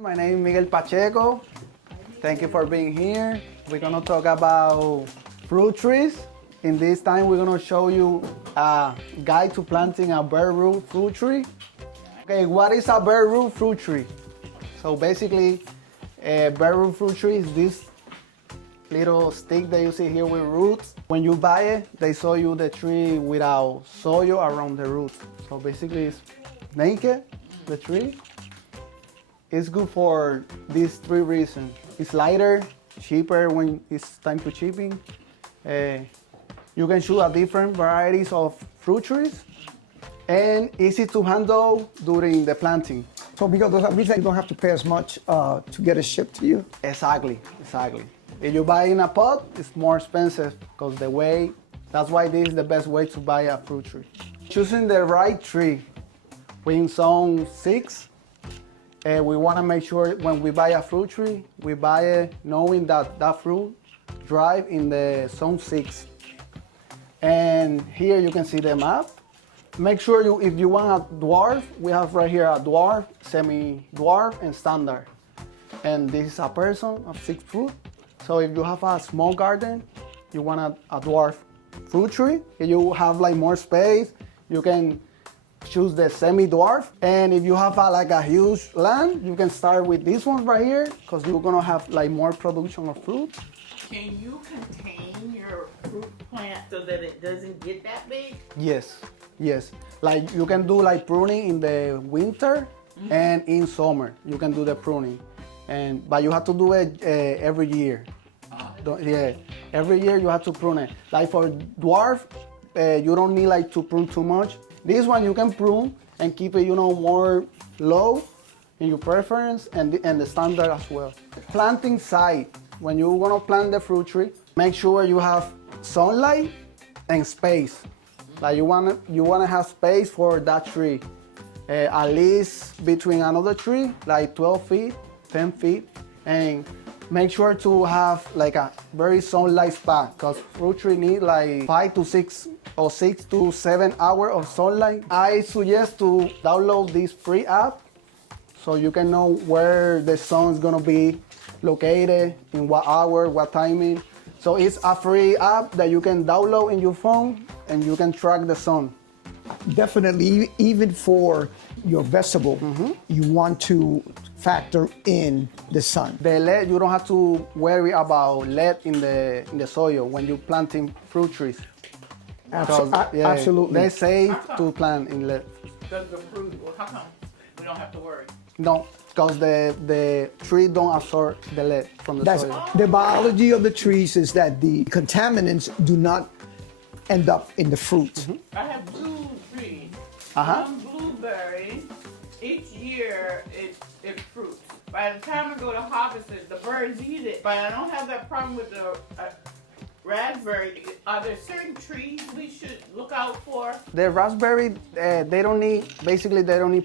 My name is Miguel Pacheco. Thank you for being here. We're gonna talk about fruit trees. In this time, we're gonna show you a guide to planting a bare root fruit tree. Okay, what is a bare root fruit tree? So basically, a bare root fruit tree is this little stick that you see here with roots. When you buy it, they show you the tree without soil around the roots. So basically, it's naked, the tree. It's good for these three reasons. It's lighter, cheaper when it's time to shipping. You can choose a different varieties of fruit trees, and easy to handle during the planting. So because of that reason, you don't have to pay as much to get it shipped to you? Exactly. If you buy in a pot, it's more expensive because that's why this is the best way to buy a fruit tree. Choosing the right tree. We're in zone 6. We want to make sure when we buy a fruit tree, we buy it knowing that that fruit thrives in the zone 6. And here you can see the map. Make sure if you want a dwarf, we have right here a dwarf, semi-dwarf, and standard. And this is a person of 6 fruit. So if you have a small garden, you want a dwarf fruit tree. If you have like more space, you can choose the semi-dwarf. And if you have a huge land, you can start with this one right here because you're gonna have like more production of fruit. Can you contain your fruit plant so that it doesn't get that big? Yes. Like you can do like pruning in the winter and in summer. You can do the pruning, but you have to do it every year. Every year you have to prune it. Like for dwarf, you don't need like to prune too much. This one you can prune and keep it, more low in your preference and the standard as well. Planting site. When you're gonna plant the fruit tree, make sure you have sunlight and space. Like you wanna have space for that tree, at least between another tree, like 12 feet, 10 feet, and make sure to have like a very sunlight spot, because fruit tree need like 5 to 6 or 6 to 7 hours of sunlight. I suggest to download this free app so you can know where the sun's gonna be located, in what hour, what timing. So it's a free app that you can download in your phone and you can track the sun. Definitely, even for your vegetable, you want to factor in the sun. The lead, you don't have to worry about lead in the soil when you're planting fruit trees. Absolutely. They're safe to plant in lead. Does the fruit, how come we don't have to worry? No, because the tree don't absorb the lead from the soil. The biology of the trees is that the contaminants do not end up in the fruit. I have 2 trees. Uh-huh. One blueberry. Each year it fruits. By the time I go to harvest it, the birds eat it. But I don't have that problem with the raspberry. Are there certain trees we should look out for? The raspberry, they don't need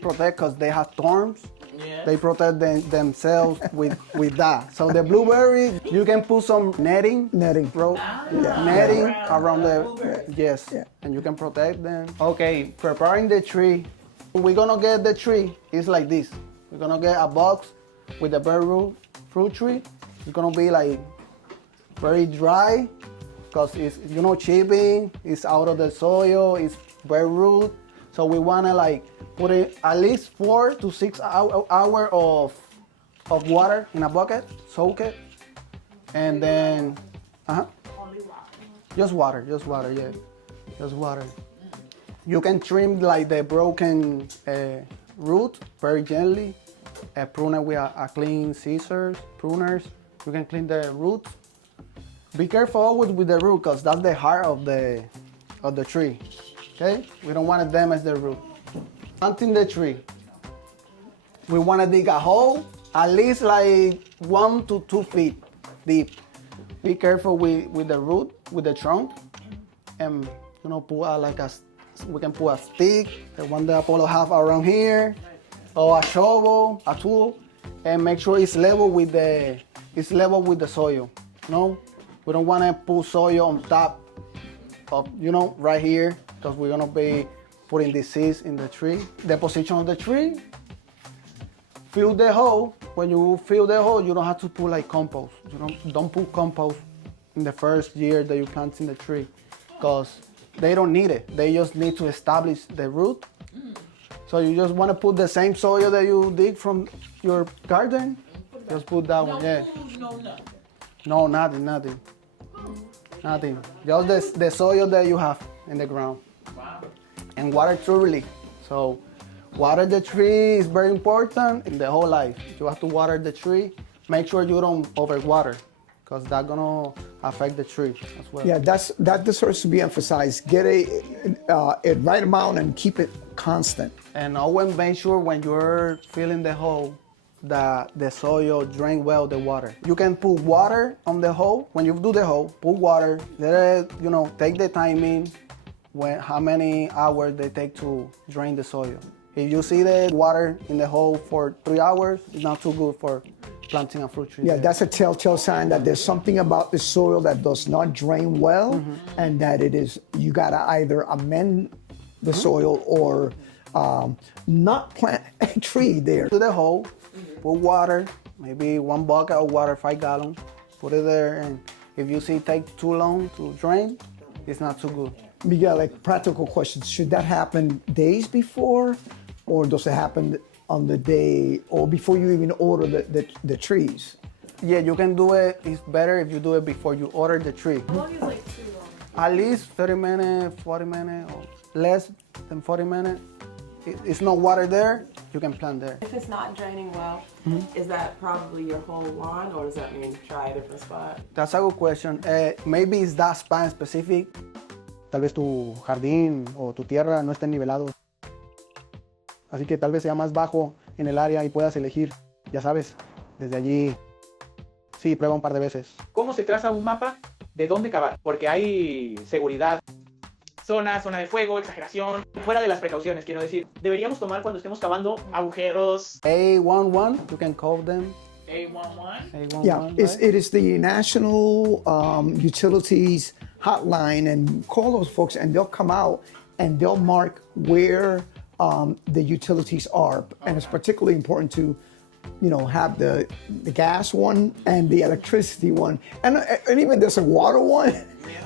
protect because they have thorns. Yes. They protect themselves with that. So the blueberry, you can put some netting, bro. Netting around the, yes, and you can protect them. Okay, preparing the tree. We're gonna get the tree, it's like this. We're gonna get a box with the bare root fruit tree. It's gonna be like very dry because it's, chipping, it's out of the soil, it's bare root. So we wanna like put it at least 4 to 6 hours of water in a bucket, soak it, and then, Only water. just water, yeah, just water. You can trim like the broken root very gently, prune it with a clean scissors, pruners. You can clean the roots. Be careful always with the root because that's the heart of the tree. Okay, we don't want to damage the root. Planting the tree, we want to dig a hole at least like 1 to 2 feet deep. Be careful with the root, with the trunk, and put we can put a stick, the one that Apollo have around here, or a shovel, a tool, and make sure it's level with the soil. We don't want to put soil on top of, right here, because we're gonna be putting disease in the tree. The position of the tree, fill the hole when you fill the hole, you don't have to put like compost. You don't put compost in the first year that you planting the tree, because they don't need it. They just need to establish the root. So you just want to put the same soil that you dig from your garden. Just put that one, yeah. No, nothing. No, nothing. Nothing. Just the soil that you have in the ground. Wow. And water thoroughly. So water the tree is very important in the whole life. You have to water the tree. Make sure you don't overwater, because that's gonna affect the tree as well. Yeah, that deserves to be emphasized. Get a right amount and keep it constant. And always make sure when you're filling the hole that the soil drain well the water. You can put water on the hole. When you do the hole, put water. Let it, take the timing how many hours they take to drain the soil. If you see the water in the hole for 3 hours, it's not too good for planting a fruit tree. Yeah, there. that's a telltale sign that there's something about the soil that does not drain well, and that you gotta either amend the soil or not plant a tree there. To the hole, put water, maybe 1 bucket of water, 5 gallons, put it there, and if you see it take too long to drain, it's not too good. Miguel, like practical questions, should that happen days before, or does it happen on the day, or before you even order the trees? Yeah, you can do it. It's better if you do it before you order the tree. How long is like too long? At least 30 minutes, 40 minutes, or less than 40 minutes. It's no water there, you can plant there. If it's not draining well, is that probably your whole lawn, or does that mean try a different spot? That's a good question. Maybe it's that spot specific. Tal vez tu jardín o tu tierra no estén nivelados. Así que tal vez sea más bajo en el área y puedas elegir, ya sabes, desde allí. Sí, prueba un par de veces. ¿Cómo se traza un mapa de dónde cavar? Porque hay seguridad. Zona de fuego, exageración, fuera de las precauciones, quiero decir. Deberíamos tomar cuando estemos cavando agujeros. A11, you can call them. A11? A11, Yeah, right? it is the National Utilities Hotline, and call those folks and they'll come out and they'll mark where the utilities are. And it's particularly important to have the gas one and the electricity one, and even there's a water one.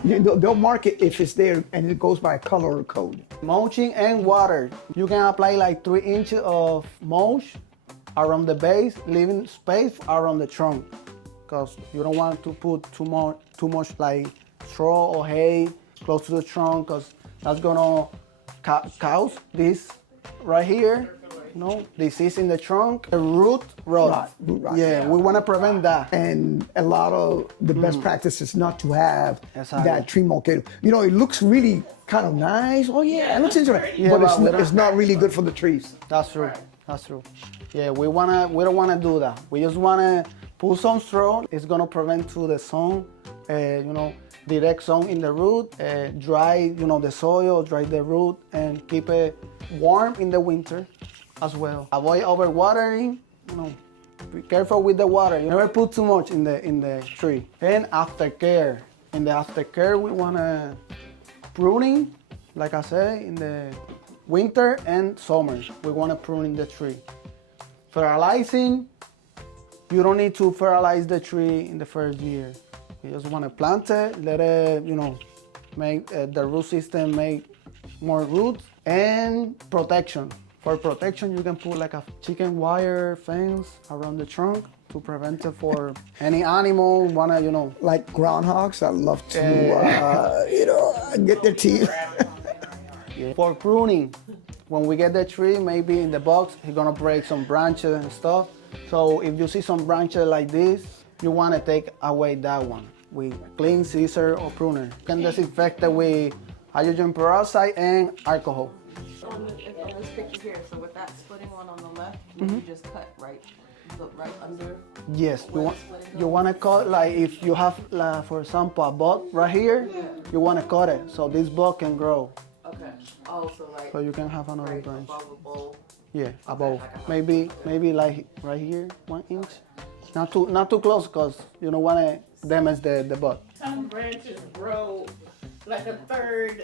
They'll mark it if it's there, and it goes by color code. Mulching and water. You can apply like 3 inches of mulch around the base, leaving space around the trunk, because you don't want to put too much like straw or hay close to the trunk, because that's gonna cause this right here. Disease in the trunk, a root rot. Root rot. Yeah, we want to prevent that. And a lot of the best practice is not to have Exactly. that tree mulch. It looks really kind of nice. Oh yeah, it looks interesting, Yeah, but but it's not really good for the trees. That's true. That's true. Yeah, we don't wanna do that. We just wanna put some straw. It's gonna prevent to the sun, direct sun in the root, dry, the soil, dry the root, and keep it warm in the winter as well. Avoid overwatering. Be careful with the water. You never put too much in the tree. And aftercare. In the aftercare, we wanna pruning, like I said, in the winter and summer. We wanna prune the tree. Fertilizing, you don't need to fertilize the tree in the first year. You just wanna plant it, let it, make the root system make more roots. And protection. For protection, you can put like a chicken wire fence around the trunk to prevent it for any animal wanna, Like groundhogs, I love to, get their teeth. Yeah. For pruning, when we get the tree, maybe in the box, it's gonna break some branches and stuff. So if you see some branches like this, you wanna take away that one with clean scissor or pruner. You can disinfect it with hydrogen peroxide and alcohol. On this picture here, so with that splitting one on the left, you just cut right under. Yes, Where the splitting you goes? wanna cut, like if you have, for example, a bud right here, you wanna cut it so this bud can grow. Okay. Oh, so like So you can have another right branch. above the bowl. Yeah, above. I got it. Maybe like right here, 1 inch. Not too close, because you don't wanna damage the bud. Some branches grow like a third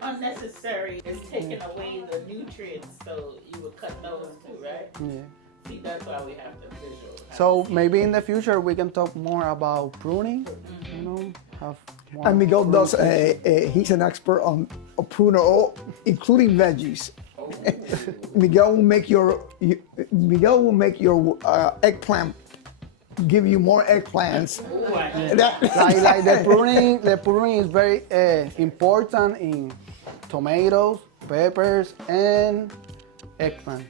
unnecessary. It's taking away the nutrients, so you would cut those too, right? Yeah. See, that's why we have to visual. So maybe in the future we can talk more about pruning. You know, have more And Miguel pruning. does. He's an expert on a pruner, including veggies. Miguel will make your eggplant. Give you more eggplants. Ooh, I know. like the pruning is very important in tomatoes, peppers, and eggplant.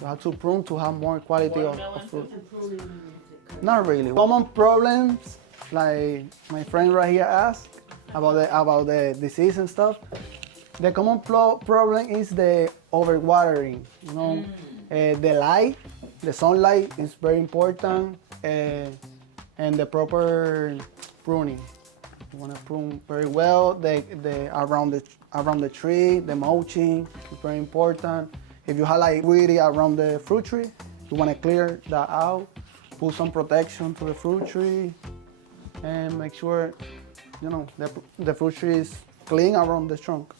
You have to prune to have more quality of fruit. Not really. Common problems, like my friend right here asked about the disease and stuff. The common problem is the overwatering. You know, the light, the sunlight is very important, and the proper pruning. You want to prune very well. Around the tree, the mulching is very important. If you have like weedy around the fruit tree, you want to clear that out. Put some protection to the fruit tree, and make sure the fruit tree is clean around the trunk.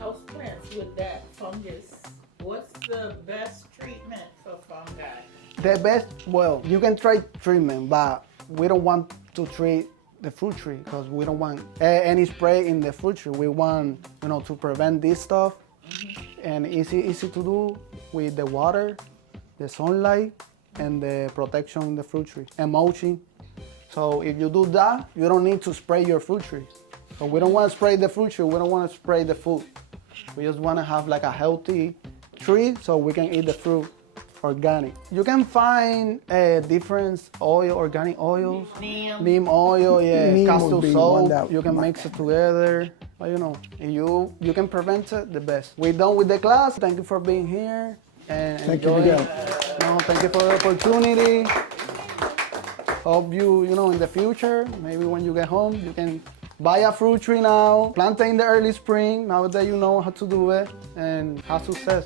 House plants with that fungus. What's the best treatment for fungi? The best, well, you can try treatment, but we don't want to treat the fruit tree because we don't want any spray in the fruit tree. We want, to prevent this stuff, and easy to do with the water, the sunlight, and the protection in the fruit tree, and mulching. So if you do that, you don't need to spray your fruit tree. So we don't want to spray the fruit tree. We don't want to spray the food. We just want to have like a healthy tree so we can eat the fruit organic. You can find different organic oils. Neem oil, Neem castor would be one soap. that- You can mix it together. But you can prevent it the best. We're done with the class. Thank you for being here. And Thank you, enjoy Miguel. it. Thank you for the opportunity. Hope you in the future, maybe when you get home, you can buy a fruit tree now, plant it in the early spring, now that you know how to do it, and have success.